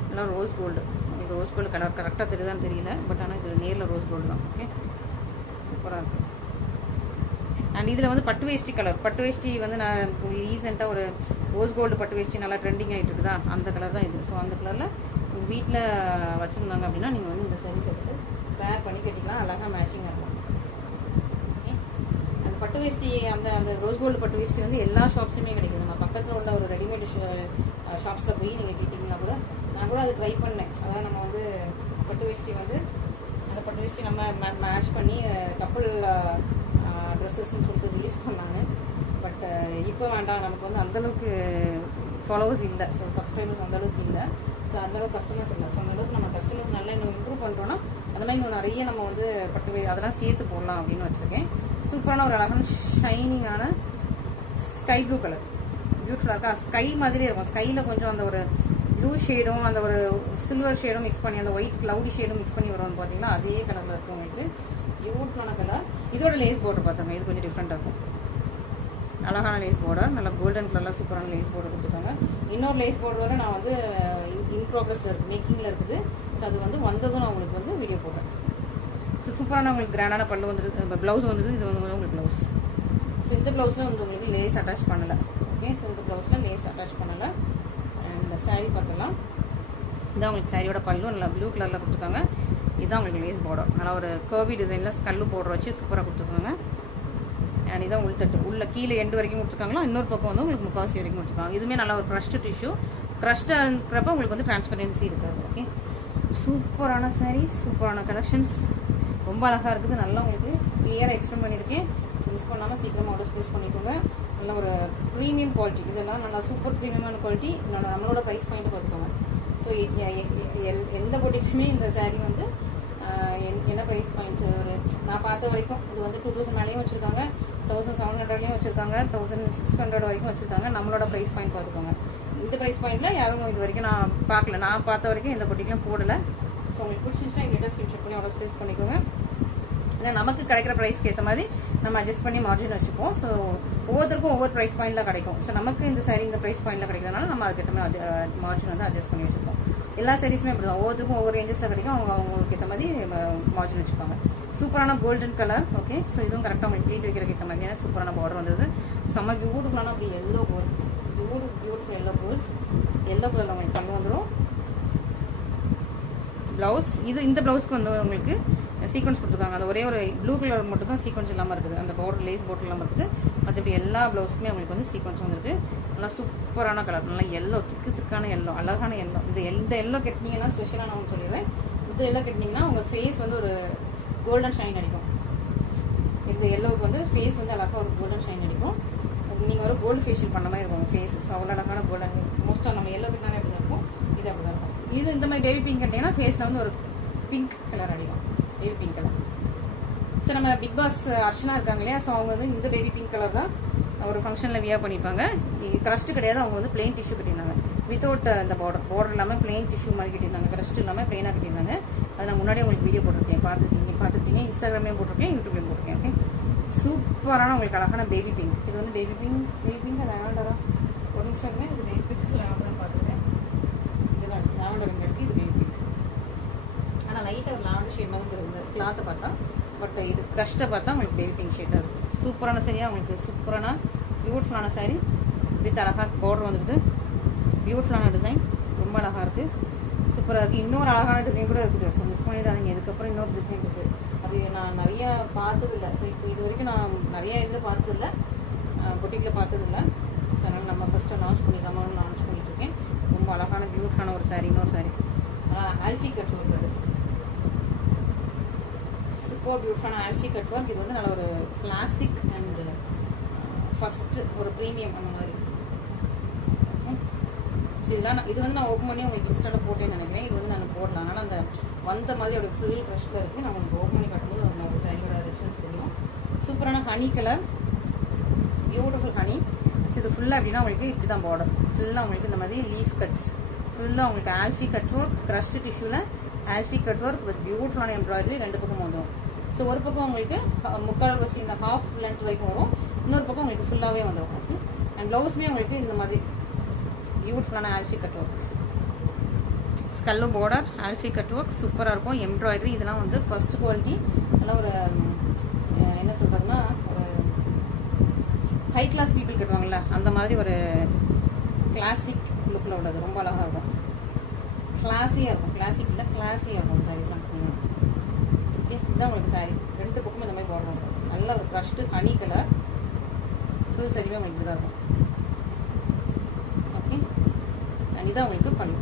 இதெல்லாம் ரோஸ் கோல்டு. உங்களுக்கு ரோஸ் கோல்டு கலர் கரெக்டாக தெரியுதான்னு தெரியல. பட் ஆனால் இது நேரில் ரோஸ் கோல்டு தான். ஓகே, சூப்பராக இருக்குது. அண்ட் இதில் வந்து பட்டு வேஷ்டி கலர். பட்டு வேஷ்டி வந்து நான் ரீசெண்டாக ஒரு ரோஸ் கோல்டு பட்டு வேஷ்டி நல்லா ட்ரெண்டிங் ஆகிட்டு இருக்குதா, அந்த கலர் தான் இது. ஸோ அந்த கலரில் உங்கள் வீட்டில் வச்சுருந்தாங்க அப்படின்னா நீங்கள் வந்து இந்த சாரீஸ் எடுத்து பேர் பண்ணி கட்டிக்கலாம். அழகாக மேட்சிங்காக இருக்கும். ஓகே, அந்த பட்டு வேஷ்டி அந்த ரோஸ் கோல்டு பட்டு வேஷ்டி வந்து எல்லா ஷாப்ஸ்லையுமே கிடைக்குது. நம்ம பக்கத்தில் உள்ள ஒரு ரெடிமேட் ஷாப்ஸில் போய் நீங்கள் கேட்டிங்கன்னா கூட நான் கூட அது ட்ரை பண்ணேன். அதாவது நம்ம வந்து பட்டு வேஷ்டி வந்து அந்த பட்டு வேஷ்டி நம்ம மேட்ச் பண்ணி கப்புள் ட்ரெஸ்ஸஸ்ன்னு சொல்லிட்டு ரிலீஸ் பண்ணாங்க. பட் இப்போ வேண்டாம், நமக்கு வந்து அந்தளவுக்கு ஃபாலோவர்ஸ் இல்லை. ஸோ சப்ஸ்கிரைபர்ஸ் அந்தளவுக்கு இல்லை. ஸோ அந்தளவுக்கு கஸ்டமர்ஸ் இல்லை. ஸோ அந்தளவுக்கு நம்ம கஸ்டமர்ஸ் நல்லா இன்னும் இம்ப்ரூவ் பண்ணுறோன்னா அந்த மாதிரி இன்னும் நிறைய நம்ம வந்து பட்டு அதெல்லாம் சேர்த்து போடலாம் அப்படின்னு வச்சுருக்கேன். சூப்பரான ஒரு அழகான ஷைனிங்கான ஸ்கை ப்ளூ கலர். பியூட்டிஃபுல்லாக இருக்கா? ஸ்கை மாதிரி இருக்கும். ஸ்கையில் கொஞ்சம் அந்த ஒரு ப்ளூ ஷேடும் அந்த ஒரு சில்வர் ஷேடும் மிக்ஸ் பண்ணி அந்த ஒயிட் க்ளவுடி ஷேடும் மிக்ஸ் பண்ணி வரும்னு பார்த்தீங்கன்னா அதே கலரில் இருக்கும் உங்களுக்கு. பியூட்டிஃபுல்லான கலர். இதோட லேஸ் பார்டர் பார்த்தாங்க, இது கொஞ்சம் டிஃப்ரெண்டாக இருக்கும். அழகான லேஸ் பார்டர், நல்லா கோல்டன் கலரில் சூப்பரான லேஸ் பார்டர் கொடுத்துருக்காங்க. இன்னொரு லேஸ் பார்டர் வர நான் வந்து இன் ப்ராக்ரஸில் இருக்குது, மேக்கிங்கில் இருக்குது. ஸோ அது வந்து வந்ததும் நான் உங்களுக்கு வந்து வீடியோ போடுறேன். ஸோ சூப்பரான உங்களுக்கு கிராண்டான பல்லு வந்துடுது, ப்ளவுஸ் வந்துடுது. இது வந்து உங்களுக்கு ப்ளவுஸ். ஸோ இந்த ப்ளவுஸில் வந்து உங்களுக்கு லேஸ் அட்டாச் பண்ணலை. ஓகே, ஸோ இந்த ப்ளவுஸில் லேஸ் அட்டாச் பண்ணலை. அண்ட் சாரீ பார்த்தலாம். இதான் உங்களுக்கு சாரியோட பல்லு நல்லா ப்ளூ கலரில் கொடுத்துருக்காங்க. இதுதான் உங்களுக்கு லேஸ் பார்டர், நல்லா ஒரு கர்வி டிசைனில் கல்லு பார்டர் வச்சு சூப்பராக கொடுத்துருக்காங்க. அண்ட் இதான் உள்தட்டு உள்ள கீழே எண்டு வரைக்கும் கொடுத்துருக்காங்களா, இன்னொரு பக்கம் வந்து உங்களுக்கு முக்கால்வாசி வரைக்கும் கொடுத்துருக்காங்க. இதுவுமே நல்லா ஒரு க்ரஷ்டு டிஷ்யூ, க்ரஷ்டாக இருக்கிறப்ப உங்களுக்கு வந்து டிரான்ஸ்பரன்சி இருக்காது. ஓகே, சூப்பரான சாரீ, சூப்பரான கலெக்ஷன்ஸ், ரொம்ப அழகாக இருக்குது. நல்லா உங்களுக்கு கிளியராக எக்ஸ்பிளைன் பண்ணியிருக்கேன். ஸோ மிஸ் பண்ணாமல் சீக்கிரமாக ஆர்டர் ப்ளேஸ் பண்ணிக்கோங்க. நல்ல ஒரு ப்ரீமியம் குவாலிட்டி, இதெல்லாம் நல்லா சூப்பர் ப்ரீமியமான குவாலிட்டி. நம்மளோட ப்ரைஸ் பாயிண்ட் பார்த்துக்கோங்க. ஸோ எந்த பொட்டிக்குமே இந்த சாரீ வந்து என்ன ப்ரைஸ் பாயிண்ட், ஒரு நான் பார்த்த வரைக்கும் இது வந்து 2000 மேலேயும் வச்சுருக்காங்க, 1700லேயும் வச்சுருக்காங்க, 1600 வரைக்கும் வச்சுருக்காங்க. நம்மளோட ப்ரைஸ் பாயிண்ட் பார்த்துக்கோங்க. இந்த ப்ரைஸ் பாயிண்டில் யாரும் இது வரைக்கும் நான் பார்க்கல, நான் பார்த்த வரைக்கும் இந்த பொட்டிக்கெலாம் போடலை. ஸோ உங்களுக்கு பிடிச்சிருந்துச்சா எங்கிட்ட ஸ்க்ரீன்ஷாட் பண்ணி ஆர்டர் ப்ளேஸ் பண்ணிக்கோங்க. இல்லை நமக்கு கிடைக்கிற ப்ரைஸ்க்கு ஏற்ற மாதிரி நம்ம அட்ஜஸ்ட் பண்ணி மார்ஜின் வச்சுப்போம். ஸோ ஒவ்வொருத்தருக்கும் ஒவ்வொரு ப்ரைஸ் பாயிண்டில் கிடைக்கும். ஸோ நமக்கு இந்த சாரீ இந்த ப்ரைஸ் பாயிண்டில் கிடைக்கிறதுனால நம்ம அதுக்கேற்ற மாதிரி மார்ஜின் வந்து அட்ஜஸ்ட் பண்ணி வச்சுருப்போம். எல்லா சாரீஸுமே அப்படி தான், ஒவ்வொருத்தருக்கும் ஒவ்வொரு ரேஞ்சஸில் கிடைக்கும். அவங்களுக்கு ஏற்ற மாதிரி மார்ஜின் வச்சுப்பாங்க. சூப்பரான கோல்டன் கலர். ஓகே, ஸோ இதுவும் கரெக்டாக உங்களுக்கு ப்ளீட் வைக்கிறதுக்கு ஏற்ற மாதிரியான சூப்பரான பார்டர் வந்தது. செம்ம பியூட்டிஃபுல்லான அப்படி yellow goals, beautiful yellow goals, yellow கலரில் உங்களுக்கு பண்ணி வந்துடும். ப்ளவுஸ் இந்த ப்ளவுஸ்க்கு வந்து உங்களுக்கு சீக்வன்ஸ் கொடுத்துருக்காங்க. அந்த ஒரே ஒரு ப்ளூ கலர் மட்டும் தான் சீக்வன்ஸ் இல்லாமல் இருக்குது, அந்த பார்டர் லேஸ் பார்டர் இல்லாமல் இருக்குது. மற்றபடி எல்லா ப்ளவுஸ்க்குமே உங்களுக்கு வந்து சீக்வன்ஸ் வந்துருக்கு. நல்லா சூப்பரான கலர், நல்லா எல்லோ, திக்கான எல்லோ, அழகான எல்லோ. இந்த எல்லோ கட்டினீங்கன்னா ஸ்பெஷலாக நான் சொல்லிடுறேன். இந்த எல்லோ கட்டினீங்கன்னா உங்கள் ஃபேஸ் வந்து ஒரு கோல்டன் ஷைன் அடிக்கும். இந்த எல்லோவுக்கு வந்து ஃபேஸ் வந்து அழகாக ஒரு கோல்டன் ஷைன் அடிக்கும். நீங்கள் ஒரு கோல்டு ஃபேஷியல் பண்ண மாதிரி இருக்கும் உங்கள் ஃபேஸ். ஸோ அவ்வளோ அழகான கோல்டன், மோஸ்ட்டாக நம்ம எல்லோ கட்டினாலே அப்படி தான் இருக்கும். இது அப்படி தான் இருக்கும். இது இந்த மாதிரி பேபி பிங்க் கட்டிங்கன்னா ஃபேஸில் வந்து ஒரு பிங்க் கலர் அடிக்கும், பேபி பிங்க் கலர். ஸோ நம்ம பிக் பாஸ் அர்ச்சனா இருக்காங்க இல்லையா, ஸோ அவங்க வந்து இந்த பேபி பிங்க் கலர் தான் ஒரு ஃபங்க்ஷனில் வியர் பண்ணியிருப்பாங்க. க்ரஸ்ட் கிடையாது, அவங்க வந்து பிளெயின் டிஷ்யூ கட்டியிருந்தாங்க. வித்தவுட் இந்த பார்டர் இல்லாமல் பிளெயின் டிஷ்யூ மாதிரி கட்டியிருந்தாங்க. க்ரஸ்ட் இல்லாமல் பிளெயினாக கட்டியிருந்தாங்க. அது நான் முன்னாடியே உங்களுக்கு வீடியோ போட்டிருக்கேன், பார்த்துருப்பீங்க. இன்ஸ்டாகிராம்லேயும் போட்டிருக்கேன், யூடியூப்லேயும் போட்டிருக்கேன். ஓகே, சூப்பரான உங்களுக்கு அழகான பேபி பிங்க். இது வந்து பேபி பிங்க் லேவண்டரா, ஒரு நிமிஷம் இது பேபி பிங்க் லேவண்டர் பார்த்துருக்கேன். இதுதான் லேவண்டர் இங்கே இருக்குது, இது பேபி பிங்க். ஆனால் லைட்டாக ஒரு லேவண்டர் ஷேட் மாதிரி இருக்குது கிளாத்தை பார்த்தா. பட் இது க்ரஷ்டை பார்த்தா உங்களுக்கு பேபி பிங்க் ஷேட்டாக இருக்குது. சூப்பரான சாரியாக உங்களுக்கு சூப்பரான பியூட்டிஃபுல்லான சாரீ வித் அழகாக பார்டர் வந்துருக்குது. பியூட்டிஃபுல்லான டிசைன், ரொம்ப அழகாக இருக்குது, சூப்பராக இருக்குது. இன்னொரு அழகான டிசைன் கூட இருக்குது. ஸோ மிஸ் பண்ணிடாதீங்க. இதுக்கப்புறம் இன்னொரு டிசைன் இருக்குது, அது நான் நிறையா பார்த்ததில்லை. ஸோ இப்போ இது வரைக்கும் நான் நிறைய இதில் பார்த்ததில்லை, பொட்டிக்கில் பார்த்ததில்லை. ஸோ அதனால் நம்ம ஃபஸ்ட்டு லான்ச் பண்ணிட்டுருக்கேன். ரொம்ப அழகான பியூட்டிஃபுல்லான ஒரு சாரீ, இன்னொரு சாரீஸ் ஆல்ஃபி கட் ஒர்க், அது சூப்பர் பியூட்டிஃபுல்லான ஆல்ஃபி கட் ஒர்க். இது வந்து நல்ல ஒரு கிளாசிக் அண்ட் ஃபஸ்ட்டு ஒரு ப்ரீமியம் அந்த மாதிரி. இதெல்லாம் இது வந்து நான் ஓப்பன் பண்ணி உங்களுக்கு இன்ஸ்டாவில் போட்டேன்னு நினைக்கிறேன். இது வந்து நான் போடலாம், ஆனால் அந்த வந்த மாதிரி ஒரு ஃபுல் க்ரஷ்ல இருக்குது. நான் உங்களுக்கு ஓப்பன் பண்ணி கட்டும்போது ஒரு சாரியோட ரிச்னஸ் தெரியும். சூப்பரான honey colour, beautiful honey. So இது ஃபுல்லாக எப்படின்னா உங்களுக்கு இப்படி தான் பார்டர் ஃபுல்லாக உங்களுக்கு இந்த மாதிரி லீஃப் கட்ஸ், ஃபுல்லாக உங்களுக்கு ஆல்ஃபி கட் ஒர்க், க்ரஷ்டு டிஷ்யூவில் ஆல்ஃபி கட் ஒர்க் வித் பியூட்டிஃபுல்லான எம்ப்ராய்டரி ரெண்டு பக்கம் வந்துடும். ஸோ ஒரு பக்கம் உங்களுக்கு முக்கால் வசி இந்த ஹாஃப் லென்த் வரைக்கும் வரும், இன்னொரு பக்கம் உங்களுக்கு ஃபுல்லாகவே வந்துடும். ஓகே, அண்ட் ப்ளவுஸ்மே உங்களுக்கு இந்த மாதிரி பியூட்டிஃபுல்லான ஆல்ஃபி கட் ஒர்க், ஸ்கல்லோ பார்டர், ஆல்ஃபி கட் ஒர்க் சூப்பராக இருக்கும். எம்ப்ராய்டரி இதெல்லாம் வந்து ஃபர்ஸ்ட் குவாலிட்டி. நல்லா ஒரு என்ன சொல்கிறதுன்னா ஒரு ஹை கிளாஸ் பீப்புள் கட்டுவாங்கள்ல அந்த மாதிரி ஒரு கிளாசிக் லுக்கில் உள்ளது. ரொம்ப அழகாக இருக்கும், கிளாஸியாக இருக்கும். கிளாசிக் இல்லை, கிளாஸியாக இருக்கும் சாரீஸ்லாம். ஓகே, இதுதான் உங்களுக்கு சாரீ. ரெண்டு பக்கமும் இந்த மாதிரி பார்டர் இருக்கும். நல்ல ஒரு க்ரஷ்டு ஹனி கலர், ஃபுல் சாரியுமே உங்களுக்கு இப்படி தான் இருக்கும். ஓகே, அண்ட் இதான் உங்களுக்கு பல்லு.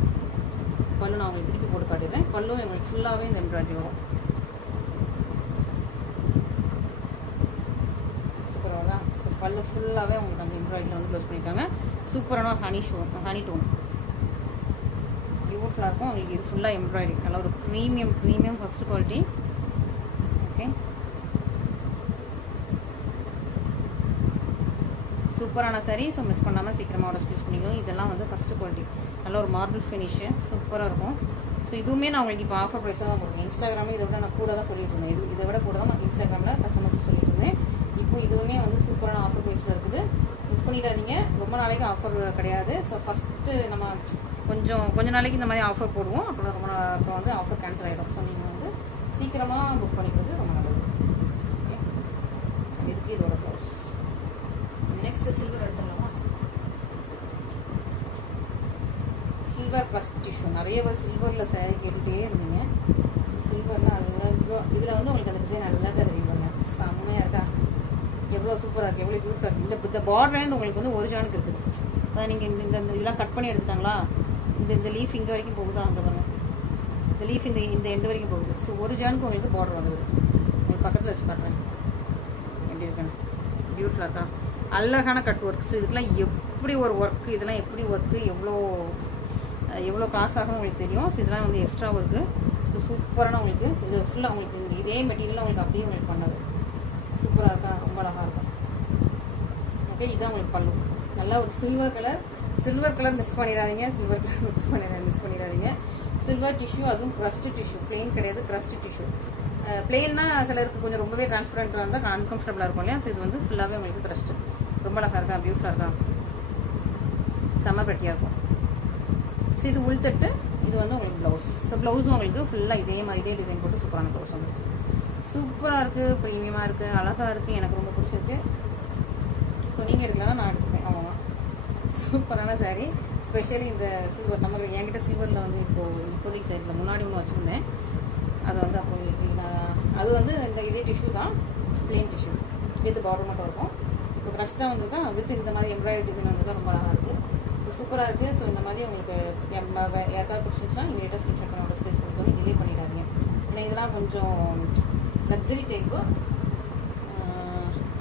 பல்லு நான் உங்களுக்கு திருப்பி போட்டு காட்டிடுறேன். பல்லும் உங்களுக்கு ஃபுல்லாகவே இந்த எம்ப்ராய்டரி வரும். சூப்பராக தான். ஸோ பல்லு ஃபுல்லாகவே உங்களுக்கு அந்த எம்ப்ராய்டரியில் வந்து க்ளோஸ் பண்ணியிருக்காங்க. சூப்பரான ஹனி டோன் பியூட்டிஃபுல்லாக இருக்கும். உங்களுக்கு இது ஃபுல்லாக எம்ப்ராய்டரி, நல்லா ஒரு ப்ரீமியம் ஃபர்ஸ்ட் குவாலிட்டி. ஓகே, சூப்பரான சாரீ. ஸோ மிஸ் பண்ணாமல் சீக்கிரமாக ஆர்டர் ப்ளேஸ் பண்ணிக்கோங்க. இதெல்லாம் வந்து ஃபஸ்ட்டு குவாலிட்டி, நல்ல ஒரு மார்பிள் ஃபினிஷு, சூப்பராக இருக்கும். ஸோ இதுவுமே நான் உங்களுக்கு இப்போ ஆஃபர் ப்ரைஸாக தான் போடுறேன். இன்ஸ்டாகிராமில் இதை விட நான் கூட தான் சொல்லிட்டு இருந்தேன். இதை விட கூட தான் நான் இன்ஸ்டாகிராமில் கஸ்டமர்ஸ்க்கு சொல்லிட்டு இருந்தேன். இப்போ இதுவுமே வந்து சூப்பரான ஆஃபர் ப்ரைஸில் இருக்குது, மிஸ் பண்ணிடாதீங்க. ரொம்ப நாளைக்கு ஆஃபர் கிடையாது. ஸோ ஃபஸ்ட்டு நம்ம கொஞ்ச நாளைக்கு இந்த மாதிரி ஆஃபர் போடுவோம். அப்புறம் வந்து ஆஃபர் கேன்சல் ஆகிடும். ஸோ நீங்கள் வந்து சீக்கிரமாக புக் பண்ணிக்கிறது ரொம்ப நல்லது. ஓகே, இதுக்கு இதோட ப்ளவுஸ். நெக்ஸ்ட் சில்வர் எடுத்துடலாமா? Silver plus tissue. நிறைய பேர் சில்வரில் சாரி கேட்டுகிட்டே இருந்தீங்க. ஸோ சில்வரில் அழகாக இதில் வந்து உங்களுக்கு அந்த டிசைன் அழகாக தெரியுங்க. செம்மையாக இருக்கா? எவ்வளோ சூப்பராக இருக்குது, எவ்வளோ பியூட்டிஃபுல்லாக இருக்குது. இந்த பார்டர்லேருந்து உங்களுக்கு வந்து ஒரு ஜானுக்கு இருக்குது. அதான் நீங்கள் இந்த இதெல்லாம் கட் பண்ணி எடுத்துட்டாங்களா? இந்த லீஃப் இங்கே வரைக்கும் போகுதா? அங்கே பாருங்க, இந்த லீஃப் இந்த எண்டு வரைக்கும் போகுது. ஸோ ஒரு ஜானுக்கு உங்களுக்கு பார்டர் வந்துடுது. உங்களுக்கு பக்கத்தில் வச்சு காட்டுறேன் எப்படி இருக்குன்னு. பியூட்டிஃபுல்லாக இருக்கா? அழகான கட் ஒர்க்ஸ். இதுக்கெல்லாம் எப்படி ஒரு ஒர்க்கு, இதெல்லாம் எப்படி ஒர்க்கு, எவ்வளோ காசு ஆகும் உங்களுக்கு தெரியும். ஸோ இதெல்லாம் வந்து எக்ஸ்ட்ரா ஒர்க்கு. ஸோ சூப்பரான உங்களுக்கு இது ஃபுல்லாக உங்களுக்கு இதே மெட்டீரியல் உங்களுக்கு அப்படியே உங்களுக்கு பண்ணது. சூப்பராக இருக்கா? ரொம்ப அழகாக இருக்கும். ஓகே, இதுதான் உங்களுக்கு பல்லு. நல்லா ஒரு சில்வர் கலர் மிஸ் பண்ணிடாதீங்க. மிஸ் பண்ணிடாதீங்க. சில்வர் டிஷ்யூ, அதுவும் க்ரஸ்ட் டிஷ்யூ. பிளெயின் கிடையாது, க்ரஸ்ட் டிஷ்யூ. பிளெயின்னா சிலருக்கு கொஞ்சம் ரொம்பவே டிரான்ஸ்பரண்டாக இருந்தால் அன்கம்ஃபர்டபுளாக இருக்கும் இல்லையா? ஸோ இது வந்து ஃபுல்லாகவே உங்களுக்கு க்ரஸ்ட். ரொம்ப அழகாக இருக்கா? பியூட்டிஃபுல்லாக இருக்கா? செம்ம பெட்டியாக இருக்கும். ஸோ இது உள்தட்டு. இது வந்து உங்களுக்கு ப்ளவுஸ். ஸோ ப்ளவுஸும் உங்களுக்கு ஃபுல்லாக இதே டிசைன் போட்டு சூப்பரான ப்ளவுஸ் வந்துருக்கு. சூப்பராக இருக்குது, ப்ரீமியமாக இருக்குது, அழகாக இருக்குது. எனக்கு ரொம்ப பிடிச்சிருக்கு. ஸோ நீங்கள் எடுக்கலாம், நான் எடுத்துப்பேன். அவ்வளோதான். சூப்பரான சாரீ. ஸ்பெஷலி இந்த சில்வர், நம்ம என்கிட்ட சில்வரில் வந்து இப்போதைக்கு சைடில் முன்னாடி ஒன்று வச்சுருந்தேன். அது வந்து அப்போ அது வந்து இதே டிஷ்யூ தான், பிளெயின் டிஷ்யூ வித் பார்டர் மட்டும் இருக்கும். இப்போ க்ரஷ்டாக வந்துருக்கா வித் இந்த மாதிரி எம்ப்ராய்டரி டிசைன் வந்துருக்கா. ரொம்ப அழகாக இருக்குது. ஸோ சூப்பராக இருக்குது. ஸோ இந்த மாதிரி உங்களுக்கு யாருக்காவது பிடிச்சிருந்துச்சுன்னா நீங்கள் லேட்டஸ்ட் ஸ்க்ரீன்ஷாட் பண்ண ஆர்டர் ஸ்பேஸ் பண்ணி டிலே பண்ணிடாதீங்க. ஏன்னா இதெல்லாம் கொஞ்சம் லக்ஸரி டைப்பு,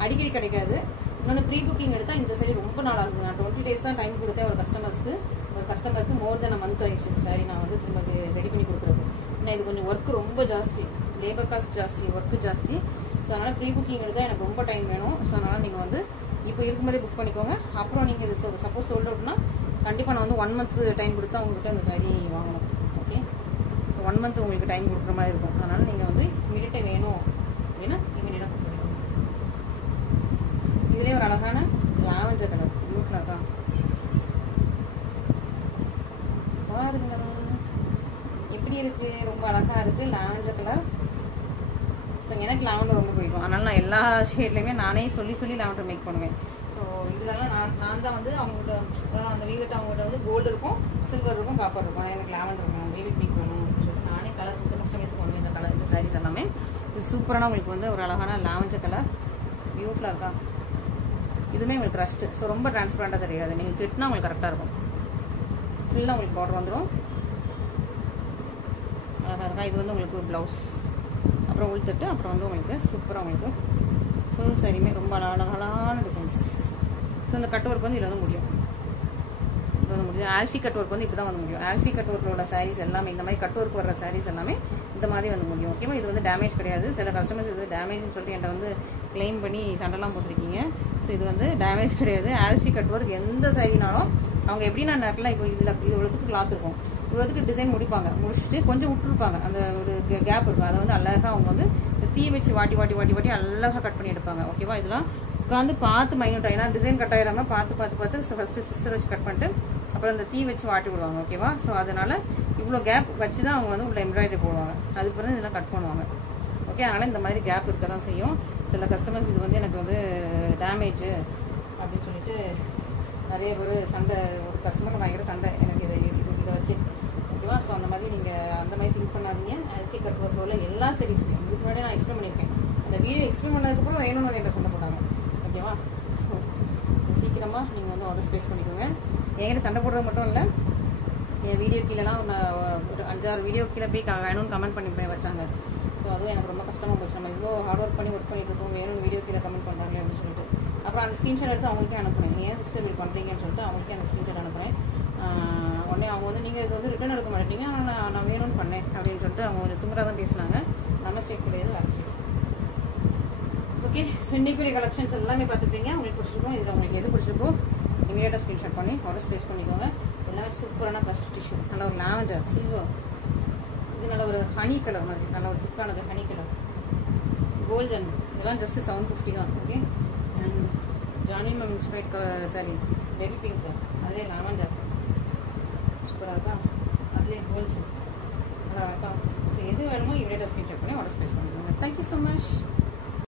அடிக்கடி கிடைக்காது. இன்னொன்று ப்ரீ புக்கிங் எடுத்தால் இந்த சாரி ரொம்ப நாள் ஆகுது. நான் 20 days தான் டைம் கொடுத்தேன் ஒரு கஸ்டமருக்கு மோர் தென் மந்த் ஆயிடுச்சு சாரி நான் வந்து திரும்ப ரெடி பண்ணி கொடுக்குறது. ஏன்னா இது கொஞ்சம் ஒர்க்கு ரொம்ப ஜாஸ்தி, லேபர் காஸ்ட் ஜாஸ்தி, ஒர்க்கு ஜாஸ்தி. ஸோ அதனால் ப்ரீ புக்கிங் எடுத்தால் எனக்கு ரொம்ப டைம் வேணும். ஸோ அதனால் நீங்கள் வந்து இப்போ இருக்கும்போதே புக் பண்ணிக்கோங்க. அப்புறம் நீங்கள் இது சப்போஸ் சோல்ட் அவுட்னா கண்டிப்பாக நான் வந்து 1 month டைம் கொடுத்தா உங்கள்கிட்ட அந்த சாரி வாங்கணும். ஓகே, ஸோ 1 month உங்களுக்கு டைம் கொடுக்குற மாதிரி இருக்கும். அதனால் நீங்கள் வந்து இமீடியட்டாக வேணும் அப்படின்னா இமீடியட்டாக புக் பண்ணிக்கோங்க. இதுலேயே ஒரு அழகான லாவெண்டர் கலர் பியூட்டிஃபுல்லாக இருக்கா? பாருங்க எப்படி இருக்கு, ரொம்ப அழகா இருக்கு. Lavender colour. ஸோ எனக்கு லாவெண்டர் ரொம்ப பிடிக்கும். அதனால நான் எல்லா ஷேட்லையுமே நானே சொல்லி லாவெண்டர் மேக் பண்ணுவேன். ஸோ இதுலலாம் நான் தான் வந்து அவங்கள்ட்ட அந்த வீவிட்ட அவங்கள்ட்ட வந்து கோல்டு இருக்கும், சில்வர் இருக்கும், காப்பர் இருக்கும். எனக்கு லாவெண்டர் வேணும், வீவிட் பிங்க் வேணும் அப்படின்னு சொல்லிட்டு நானே கலர் கொடுத்து கஸ்டமைஸ் பண்ணுவேன். இந்த கலர், இந்த சாரீஸ் எல்லாமே இது சூப்பரான உங்களுக்கு வந்து ஒரு அழகான லாவெண்டர் கலர் பியூட்டிஃபுல்லாக இருக்கா? இதுவுமே உங்களுக்கு க்ரஷ்டு. ஸோ ரொம்ப டிரான்ஸ்பரண்டாக தெரியாது. நீங்கள் கிட்டினா உங்களுக்கு கரெக்டாக இருக்கும். ஃபுல்லாக உங்களுக்கு பார்டர் வந்துடும். அழகாக இருக்கா? இது வந்து உங்களுக்கு ப்ளவுஸ், அப்புறம் உள்தட்டு, அப்புறம் வந்து உங்களுக்கு சூப்பராக உங்களுக்கு ஃபுல் சாரியுமே ரொம்ப அழகான டிசைன்ஸ். ஸோ இந்த கட் ஒர்க் வந்து இதில் வந்து முடியும். ஆல்ஃபி கட் ஒர்க் வந்து இப்படி தான் வந்து முடியும். ஆல்ஃபி கட் ஒர்க்கோட சாரீஸ் எல்லாமே இந்த மாதிரி கட் ஒர்க் வர்ற சாரீஸ் எல்லாமே இந்த மாதிரி வந்து முடியும். ஓகேவா? இது வந்து டேமேஜ் கிடையாது. சில கஸ்டமர்ஸ் இது டேமேஜ்னு சொல்லிட்டு என்கிட்ட வந்து கிளைம் பண்ணி சண்டைலாம் போட்டிருக்கீங்க. ஸோ இது வந்து டேமேஜ் கிடையாது. ஆல்ஃபி கட் ஒர்க் எந்த சாரினாலும் அவங்க எப்படின்னா நேரத்தில் இப்போ இது இவ்வளோத்துக்கு கிளாத் இருக்கும், இவ்வளோத்துக்கு டிசைன் முடிச்சுட்டு கொஞ்சம் விட்டுருப்பாங்க. அந்த ஒரு கேப் இருக்கும். அதை வந்து அழகாக அவங்க வந்து தீ வச்சு வாட்டி அழகாக கட் பண்ணி எடுப்பாங்க. ஓகேவா? இதெல்லாம் உட்காந்து பார்த்து மைனூட்டாக, ஏன்னா டிசைன் கட் ஆயிடாமல் பார்த்து ஃபர்ஸ்ட் சிஸ்டர் வச்சு கட் பண்ணிட்டு அப்புறம் அந்த தீ வச்சு வாட்டி விடுவாங்க. ஓகேவா? ஸோ அதனால இவ்வளோ கேப் வச்சு தான் அவங்க வந்து உள்ள எம்ப்ராய்டரி போடுவாங்க. அதுக்கு பிறகு இதெல்லாம் கட் பண்ணுவாங்க. ஓகே, அதனால் இந்த மாதிரி கேப் இருக்க தான் செய்யும். சில கஸ்டமர்ஸ் இது வந்து எனக்கு வந்து டேமேஜ் அப்படின்னு சொல்லிட்டு நிறைய பேர் சண்டை, ஒரு கஸ்டமருக்கு பயங்கர சண்டை எனக்கு இதை வச்சு. ஓகேவா? ஸோ அந்த மாதிரி நீங்கள் அந்த மாதிரி திங்க் பண்ணாதீங்க. ஆல்ஃபி கட் ஒர்க்கோட எல்லா சீரீஸுமே இதுக்கு முன்னாடி நான் எக்ஸ்பிளைன் பண்ணியிருக்கேன். அந்த வீடியோ எக்ஸ்பிளைன் பண்ணதுக்கப்புறம் வேணும்னு என்கிட்ட சண்டை போட்டாங்க. ஓகேவா? ஸோ சீக்கிரமாக நீங்கள் வந்து ஆர்டர் ஸ்பேஸ் பண்ணிக்கோங்க. என்கிட்ட சண்டை போடுறது மட்டும் இல்லை, என் வீடியோ கீழெலாம் ஒரு 5-6 வீடியோ கீழே போய் வேணும்னு கமெண்ட் பண்ணி வச்சாங்க. ஸோ அதுவும் எனக்கு ரொம்ப கஷ்டமாக போச்சு. நம்ம இவ்வளோ ஹார்ட் ஒர்க் பண்ணிட்டு இருக்கோம், வேணும் வீடியோ கீழே கமெண்ட் பண்ணுறாங்க அப்படின்னு சொல்லிட்டு அப்புறம் அந்த ஸ்க்ரீன்ஷாட் எடுத்து அவங்களுக்கே அனுப்புனேன். ஏன் சிஸ்டர் இப்படி பண்ணுறீங்கன்னு சொல்லிட்டு அவங்களுக்கே அந்த ஸ்க்ரீன்ஷாட் அனுப்புகிறேன். உடனே அவங்க வந்து நீங்கள் இது வந்து ரிட்டர்ன் எடுக்க மாட்டீங்க, ஆனால் நான் வேணும்னு பண்ணேன் அப்படின்னு சொல்லிட்டு அவங்க கொஞ்சம் தும்பராக தான் பேசினாங்க. நம்ம ஸ்டேட் கிடையாது, வேறு ஸ்டேட். ஓகே, இன்னைக்குரிய கலெக்ஷன்ஸ் எல்லாமே பார்த்துருப்பீங்க. உங்களுக்கு பிடிச்சிருக்கும். இதில் உங்களுக்கு எது பிடிச்சிருக்கோ இமீடியட்டாக ஸ்க்ரீன்ஷாட் பண்ணி ஆர்டர் ஸ்பேஸ் பண்ணிக்கோங்க. எல்லாமே சூப்பரான பிளாஸ்டிக் டிஷ்யூ, நல்ல ஒரு லாவெண்டர் சில்வர், இது நல்ல ஒரு ஹனி கலர் மாதிரி, நல்ல ஒரு திக்கானது ஹனி கலர், கோல்டன், இதெல்லாம் ஜஸ்ட் 750 தான். Okay, and Janhvi ma'am inspired sari baby pink, அதே லாவெண்டர், சூப்பராக இருக்கா, அதுலேயே கோல்ஸ் அழகாக இருக்கா. ஸோ எது வேணுமோ இவரேட்ட ஸ்க்ரீன்ஷாட் பண்ணி ஆர்டர் ஸ்பேஸ் பண்ணிக்கோங்க. Thank you so much.